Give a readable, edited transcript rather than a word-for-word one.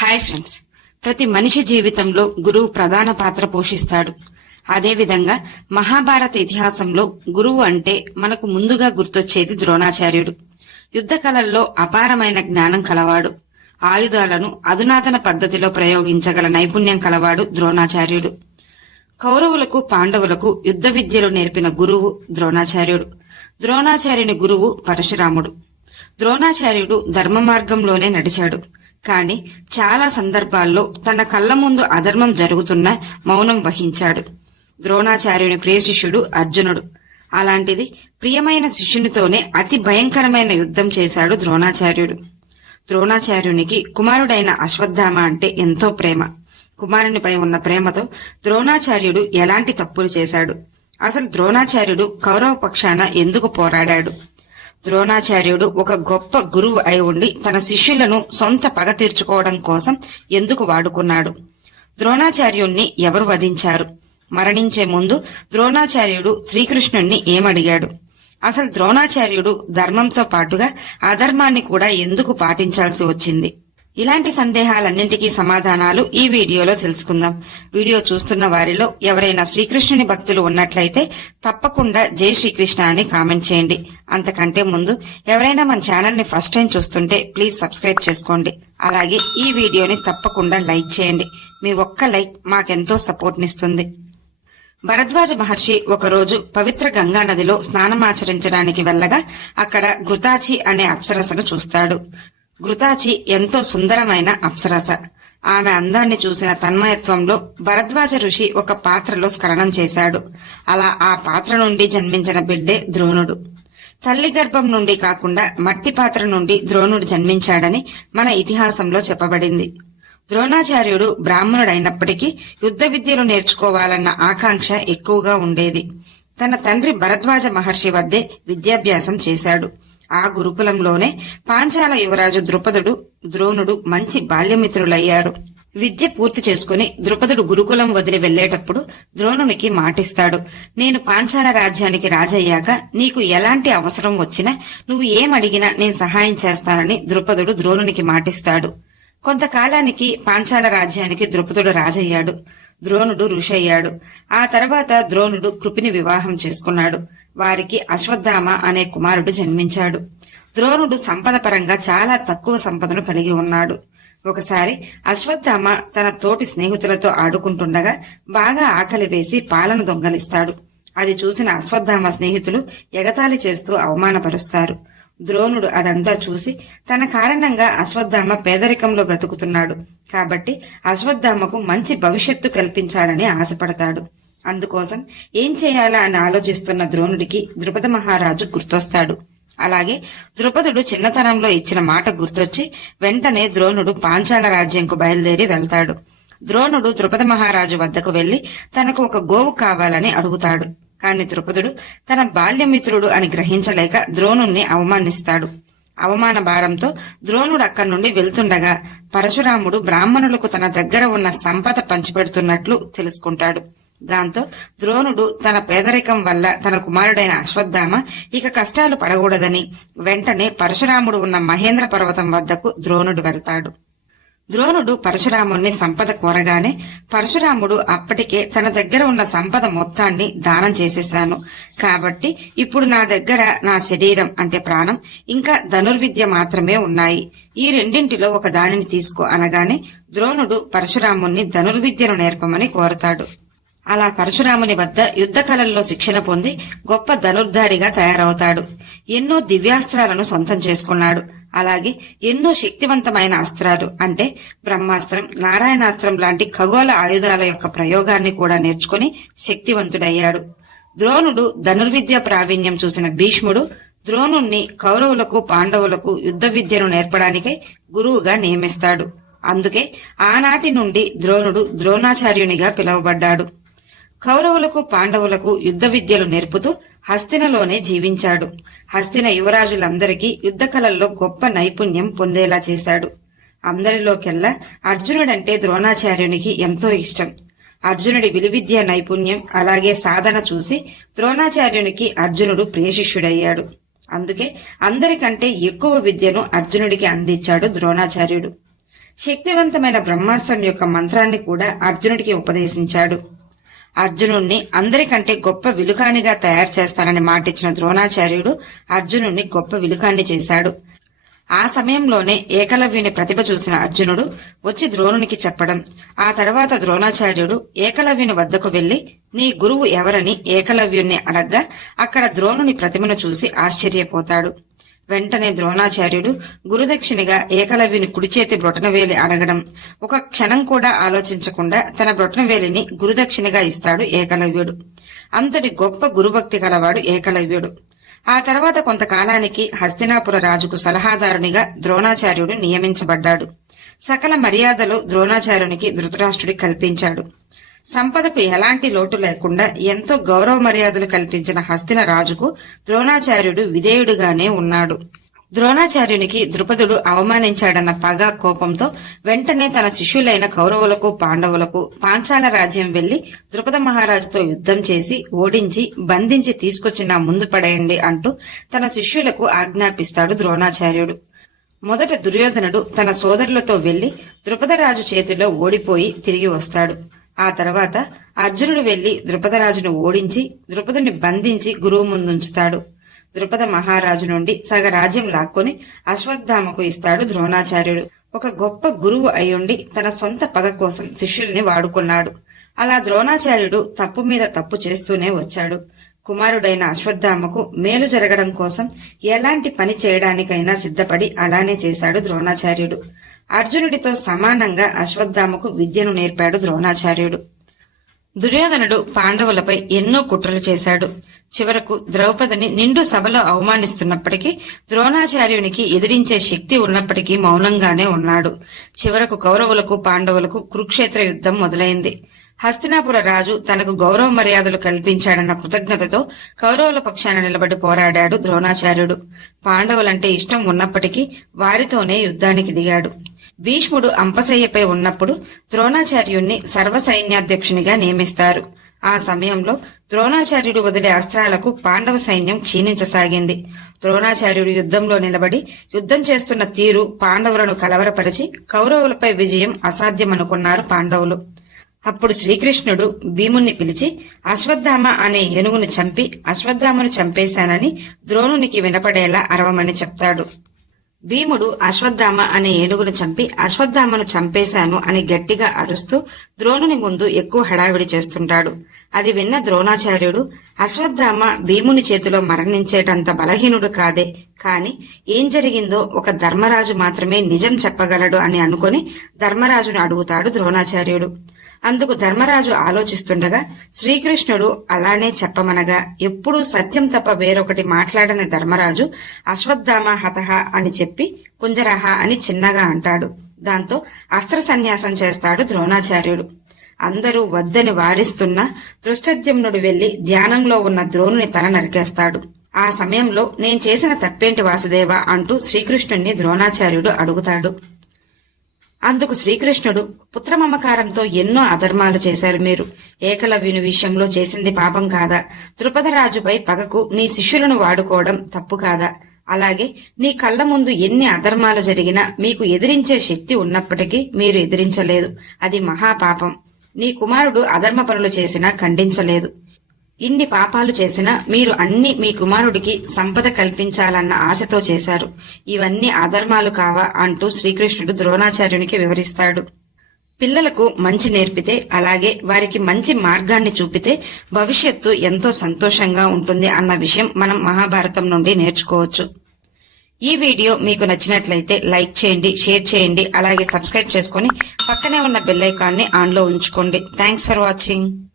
Hi friends, ప్రతి మనిషి జీవితంలో గురువు ప్రధాన పాత్ర పోషిస్తాడు. అదేవిధంగా మహాభారత ఇతిహాసంలో గురువు అంటే మనకు ముందుగా గుర్తొచ్చేది ద్రోణాచార్యుడు. యుద్ధ కళల్లో అపారమైన జ్ఞానం కలవాడు. ఆయుధాలను అధునాతన పద్ధతిలో ప్రయోగించగల నైపుణ్యం కలవాడు ద్రోణాచార్యుడు. కౌరవులకు పాండవులకు యుద్ధ విద్యలు నేర్పిన గురువు ద్రోణాచార్యుడు. ద్రోణాచార్యుని గురువు పరశురాముడు. ద్రోణాచార్యుడు ధర్మ మార్గంలోనే నడిచాడు. కాని చాలా సందర్భాల్లో తన కళ్ల ముందు అధర్మం జరుగుతున్నా మౌనం వహించాడు. ద్రోణాచార్యుని ప్రియ శిష్యుడు అర్జునుడు. అలాంటిది ప్రియమైన శిష్యునితోనే అతి భయంకరమైన యుద్ధం చేశాడు ద్రోణాచార్యుడు. ద్రోణాచార్యునికి కుమారుడైన అశ్వత్థామ అంటే ఎంతో ప్రేమ. కుమారునిపై ఉన్న ప్రేమతో ద్రోణాచార్యుడు ఎలాంటి తప్పులు చేశాడు? అసలు ద్రోణాచార్యుడు కౌరవ పక్షాన ఎందుకు పోరాడాడు? ద్రోణాచార్యుడు ఒక గొప్ప గురువు అయి ఉండి తన శిష్యులను సొంత పగ తీర్చుకోవడం కోసం ఎందుకు వాడుకున్నాడు? ద్రోణాచార్యుణ్ణి ఎవరు వధించారు? మరణించే ముందు ద్రోణాచార్యుడు శ్రీకృష్ణుణ్ణి ఏమడిగాడు? అసలు ద్రోణాచార్యుడు ధర్మంతో పాటుగా అధర్మాన్ని కూడా ఎందుకు పాటించాల్సి వచ్చింది? ఇలాంటి సందేహాలన్నింటికీ సమాధానాలు ఈ వీడియోలో తెలుసుకుందాం. వీడియో చూస్తున్న వారిలో ఎవరైనా శ్రీకృష్ణుని భక్తులు ఉన్నట్లయితే తప్పకుండా జై శ్రీకృష్ణ అని కామెంట్ చేయండి. అంతకంటే ముందు ఎవరైనా మన ఛానల్ ని ఫస్ట్ టైం చూస్తుంటే ప్లీజ్ సబ్స్క్రైబ్ చేసుకోండి. అలాగే ఈ వీడియోని తప్పకుండా లైక్ చేయండి. మీ ఒక్క లైక్ మాకెంతో సపోర్ట్ నిస్తుంది. భరద్వాజ మహర్షి ఒకరోజు పవిత్ర గంగా నదిలో స్నానమాచరించడానికి వెళ్లగా అక్కడ ఘృతాచి అనే అప్సరసను చూస్తాడు. ఘృతాచి ఎంతో సుందరమైన అప్సరస. ఆమె అందాన్ని చూసిన తన్మయత్వంలో భరద్వాజ ఋషి ఒక పాత్రలో స్ఖలనం చేశాడు. అలా ఆ పాత్ర నుండి జన్మించిన బిడ్డే ద్రోణుడు. తల్లి గర్భం నుండి కాకుండా మట్టి పాత్ర నుండి ద్రోణుడు జన్మించాడని మన ఇతిహాసంలో చెప్పబడింది. ద్రోణాచార్యుడు బ్రాహ్మణుడైనప్పటికీ యుద్ధ విద్యలు నేర్చుకోవాలన్న ఆకాంక్ష ఎక్కువగా ఉండేది. తన తండ్రి భరద్వాజ మహర్షి వద్దే విద్యాభ్యాసం చేశాడు. ఆ గురుకులంలోనే పాంచాల యువరాజు ద్రుపదుడు, ద్రోణుడు మంచి బాల్యమిత్రులయ్యారు. విద్య పూర్తి చేసుకుని ద్రుపదుడు గురుకులం వదిలి వెళ్లేటప్పుడు ద్రోణునికి మాటిస్తాడు, నేను పాంచాల రాజ్యానికి రాజయ్యాక నీకు ఎలాంటి అవసరం వచ్చినా నువ్వు ఏమడిగినా నేను సహాయం చేస్తానని ద్రుపదుడు ద్రోణునికి మాటిస్తాడు. కొంతకాలానికి పాంచాల రాజ్యానికి ద్రుపదుడు రాజయ్యాడు. ద్రోణుడు ఋషయ్యాడు. ఆ తర్వాత ద్రోణుడు కృపిని వివాహం చేసుకున్నాడు. వారికి అశ్వత్థామ అనే కుమారుడు జన్మించాడు. ద్రోణుడు సంపద పరంగా చాలా తక్కువ సంపదను కలిగి ఉన్నాడు. ఒకసారి అశ్వత్థామ తన తోటి స్నేహితులతో ఆడుకుంటుండగా బాగా ఆకలి వేసి పాలను దొంగలిస్తాడు. అది చూసిన అశ్వత్థామ స్నేహితులు ఎగతాళి చేస్తూ అవమానపరుస్తారు. ద్రోణుడు అదంతా చూసి తన కారణంగా అశ్వత్థామ పేదరికంలో బ్రతుకుతున్నాడు కాబట్టి అశ్వత్థామకు మంచి భవిష్యత్తు కల్పించాలని ఆశపడతాడు. అందుకోసం ఏం చేయాలా అని ఆలోచిస్తున్న ద్రోణుడికి ద్రుపద మహారాజు గుర్తొస్తాడు. అలాగే ద్రుపదుడు చిన్నతనంలో ఇచ్చిన మాట గుర్తొచ్చి వెంటనే ద్రోణుడు పాంచాల రాజ్యంకు బయలుదేరి వెళ్తాడు. ద్రోణుడు ద్రుపద మహారాజు వద్దకు వెళ్లి తనకు ఒక గోవు కావాలని అడుగుతాడు. కాని ద్రుపదుడు తన బాల్యమిత్రుడు అని గ్రహించలేక ద్రోణుణ్ణి అవమానిస్తాడు. అవమాన భారంతో ద్రోణుడు అక్కడి నుండి వెళ్తుండగా పరశురాముడు బ్రాహ్మణులకు తన దగ్గర ఉన్న సంపద పంచిపెడుతున్నట్లు తెలుసుకుంటాడు. దాంతో ద్రోణుడు తన పేదరికం వల్ల తన కుమారుడైన అశ్వత్థామ ఇక కష్టాలు పడకూడదని వెంటనే పరశురాముడు ఉన్న మహేంద్ర పర్వతం వద్దకు ద్రోణుడు వెళ్తాడు. ద్రోణుడు పరశురాముణ్ణి సంపద కోరగానే పరశురాముడు అప్పటికే తన దగ్గర ఉన్న సంపద మొత్తాన్ని దానం చేసేశాను కాబట్టి ఇప్పుడు నా దగ్గర నా శరీరం అంటే ప్రాణం ఇంకా ధనుర్విద్య మాత్రమే ఉన్నాయి. ఈ రెండింటిలో ఒక దానిని తీసుకో అనగానే ద్రోణుడు పరశురాముణ్ణి ధనుర్విద్యను నేర్పమని కోరతాడు. అలా పరశురాముని వద్ద యుద్ధ కళల్లో శిక్షణ పొంది గొప్ప ధనుర్ధారిగా తయారవుతాడు. ఎన్నో దివ్యాస్త్రాలను సొంతం చేసుకున్నాడు. అలాగే ఎన్నో శక్తివంతమైన అస్త్రాలు అంటే బ్రహ్మాస్త్రం, నారాయణాస్త్రం లాంటి ఖగోళ ఆయుధాల యొక్క ప్రయోగాన్ని కూడా నేర్చుకుని శక్తివంతుడయ్యాడు. ద్రోణుడు ధనుర్విద్య ప్రావీణ్యం చూసిన భీష్ముడు ద్రోణుణ్ణి కౌరవులకు పాండవులకు యుద్ధ విద్యను నేర్పడానికై గురువుగా నియమిస్తాడు. అందుకే ఆనాటి నుండి ద్రోణుడు ద్రోణాచార్యునిగా పిలువబడ్డాడు. కౌరవులకు పాండవులకు యుద్ధ విద్యలు నేర్పుతూ హస్తినలోనే జీవించాడు. హస్తిన యువరాజులందరికీ యుద్ధ కళల్లో గొప్ప నైపుణ్యం పొందేలా చేశాడు. అందరిలోకెల్లా అర్జునుడంటే ద్రోణాచార్యునికి ఎంతో ఇష్టం. అర్జునుడి విలువిద్య నైపుణ్యం అలాగే సాధన చూసి ద్రోణాచార్యునికి అర్జునుడు ప్రియశిష్యుడయ్యాడు. అందుకే అందరికంటే ఎక్కువ విద్యను అర్జునుడికి అందించాడు ద్రోణాచార్యుడు. శక్తివంతమైన బ్రహ్మాస్త్రం యొక్క మంత్రాన్ని కూడా అర్జునుడికి ఉపదేశించాడు. అర్జునుణ్ణి అందరికంటే గొప్ప విలుకానిగా తయారు చేస్తానని మాటిచ్చిన ద్రోణాచార్యుడు అర్జునుణ్ణి గొప్ప విలుకాన్ని చేశాడు. ఆ సమయంలోనే ఏకలవ్యుని ప్రతిభ చూసిన అర్జునుడు వచ్చి ద్రోణునికి చెప్పడం, ఆ తర్వాత ద్రోణాచార్యుడు ఏకలవ్యుని వద్దకు వెళ్లి నీ గురువు ఎవరని ఏకలవ్యుణ్ణి అడగ్గా అక్కడ ద్రోణుని ప్రతిమను చూసి ఆశ్చర్యపోతాడు. వెంటనే ద్రోణాచార్యుడు గురుదక్షిణగా ఏకలవ్యుని కుడిచేతి బ్రొటనవేలి అడగడం, ఒక క్షణం కూడా ఆలోచించకుండా తన బ్రొటనవేలిని గురుదక్షిణగా ఇస్తాడు ఏకలవ్యుడు. అంతటి గొప్ప గురుభక్తి గలవాడు ఏకలవ్యుడు. ఆ తర్వాత కొంతకాలానికి హస్తినాపుర రాజుకు సలహాదారునిగా ద్రోణాచార్యుడు నియమించబడ్డాడు. సకల మర్యాదలు ద్రోణాచార్యునికి ధృతరాష్ట్రుడి కల్పించాడు. సంపదకు ఎలాంటి లోటు లేకుండా ఎంతో గౌరవ మర్యాదలు కల్పించిన హస్తిన రాజుకు ద్రోణాచార్యుడు విధేయుడుగానే ఉన్నాడు. ద్రోణాచార్యునికి ద్రుపదుడు అవమానించాడన్న పగ కోపంతో వెంటనే తన శిష్యులైన కౌరవులకు పాండవులకు పాంచాల రాజ్యం వెళ్లి ద్రుపద మహారాజుతో యుద్ధం చేసి ఓడించి బంధించి తీసుకొచ్చి నా ముందు పడేయండి అంటూ తన శిష్యులకు ఆజ్ఞాపిస్తాడు ద్రోణాచార్యుడు. మొదట దుర్యోధనుడు తన సోదరులతో వెళ్లి ద్రుపదరాజు చేతిలో ఓడిపోయి తిరిగి వస్తాడు. ఆ తర్వాత అర్జునుడు వెళ్లి ద్రుపదరాజును ఓడించి ద్రుపదుని బంధించి గురువు ముందుంచుతాడు. ద్రుపద మహారాజు నుండి సగ రాజ్యం లాక్కొని అశ్వత్థామకు ఇస్తాడు ద్రోణాచార్యుడు. ఒక గొప్ప గురువు అయ్యుండి తన సొంత పగ కోసం శిష్యుల్ని వాడుకున్నాడు. అలా ద్రోణాచార్యుడు తప్పు మీద తప్పు చేస్తూనే వచ్చాడు. కుమారుడైన అశ్వత్థామకు మేలు జరగడం కోసం ఎలాంటి పని చేయడానికైనా సిద్ధపడి అలానే చేశాడు ద్రోణాచార్యుడు. అర్జునుడితో సమానంగా అశ్వత్థామకు విద్యను నేర్పాడు ద్రోణాచార్యుడు. దుర్యోధనుడు పాండవులపై ఎన్నో కుట్రలు చేశాడు. చివరకు ద్రౌపదిని నిండు సభలో అవమానిస్తున్నప్పటికీ ద్రోణాచార్యునికి ఎదిరించే శక్తి ఉన్నప్పటికీ మౌనంగానే ఉన్నాడు. చివరకు కౌరవులకు పాండవులకు కురుక్షేత్ర యుద్ధం మొదలైంది. హస్తినాపుర రాజు తనకు గౌరవ మర్యాదలు కల్పించాడన్న కృతజ్ఞతతో కౌరవుల పక్షాన నిలబడి పోరాడాడు ద్రోణాచార్యుడు. పాండవులంటే ఇష్టం ఉన్నప్పటికీ వారితోనే యుద్ధానికి దిగాడు. భీష్ముడు అంపశయ్యపై ఉన్నప్పుడు ద్రోణాచార్యుణ్ణి సర్వసైన్యాధ్యక్షునిగా నియమిస్తారు. ఆ సమయంలో ద్రోణాచార్యుడు వదిలే అస్త్రాలకు పాండవ సైన్యం క్షీణించసాగింది. ద్రోణాచార్యుడు యుద్ధంలో నిలబడి యుద్ధం చేస్తున్న తీరు పాండవులను కలవరపరిచి కౌరవులపై విజయం అసాధ్యమనుకున్నారు పాండవులు. అప్పుడు శ్రీకృష్ణుడు భీముణ్ణి పిలిచి అశ్వత్థామ అనే ఏనుగును చంపి అశ్వత్థామను చంపేశానని ద్రోణునికి వినపడేలా అరవమని చెప్తాడు. భీముడు అశ్వత్థామ అనే ఏనుగును చంపి అశ్వత్థామను చంపేశాను అని గట్టిగా అరుస్తూ ద్రోణుని ముందు ఎక్కువ హడావిడి చేస్తుంటాడు. అది విన్న ద్రోణాచార్యుడు అశ్వత్థామ భీముని చేతిలో మరణించేటంత బలహీనుడు కాదే, కాని ఏం జరిగిందో ఒక ధర్మరాజు మాత్రమే నిజం చెప్పగలడు అని అనుకుని ధర్మరాజును అడుగుతాడు ద్రోణాచార్యుడు. అందుకు ధర్మరాజు ఆలోచిస్తుండగా శ్రీకృష్ణుడు అలానే చెప్పమనగా ఎప్పుడూ సత్యం తప్ప వేరొకటి మాట్లాడని ధర్మరాజు అశ్వత్థామ హతహ అని చెప్పి కుంజరహ అని చిన్నగా అంటాడు. దాంతో అస్త్ర సన్యాసం చేస్తాడు ద్రోణాచార్యుడు. అందరూ వద్దని వారిస్తున్నా దృష్టద్యుమ్నుడు వెళ్లి ధ్యానంలో ఉన్న ద్రోణుని తల నరికేస్తాడు. ఆ సమయంలో నేను చేసిన తప్పేంటి వాసుదేవ అంటూ శ్రీకృష్ణుణ్ణి ద్రోణాచార్యుడు అడుగుతాడు. అందుకు శ్రీకృష్ణుడు పుత్రమమకారంతో ఎన్నో అధర్మాలు చేశారు మీరు. ఏకలవ్యుని విషయంలో చేసింది పాపం కాదా? ద్రుపదరాజుపై పగకు నీ శిష్యులను వాడుకోవడం తప్పు కాదా? అలాగే నీ కళ్ల ముందు ఎన్ని అధర్మాలు జరిగినా మీకు ఎదిరించే శక్తి ఉన్నప్పటికీ మీరు ఎదిరించలేదు. అది మహాపాపం. నీ కుమారుడు అధర్మ పనులు చేసినా ఖండించలేదు. ఇన్ని పాపాలు చేసినా మీరు అన్ని మీ కుమారుడికి సంపద కల్పించాలన్న ఆశతో చేశారు. ఇవన్నీ అధర్మాలు కావా అంటూ శ్రీకృష్ణుడు ద్రోణాచార్యునికి వివరిస్తాడు. పిల్లలకు మంచి నేర్పితే, అలాగే వారికి మంచి మార్గాన్ని చూపితే భవిష్యత్తు ఎంతో సంతోషంగా ఉంటుంది అన్న విషయం మనం మహాభారతం నుండి నేర్చుకోవచ్చు. ఈ వీడియో మీకు నచ్చినట్లయితే లైక్ చేయండి, షేర్ చేయండి, అలాగే సబ్స్క్రైబ్ చేసుకుని పక్కనే ఉన్న బెల్ ఐకాన్ని ఆన్ లో ఉంచుకోండి. Thanks for watching.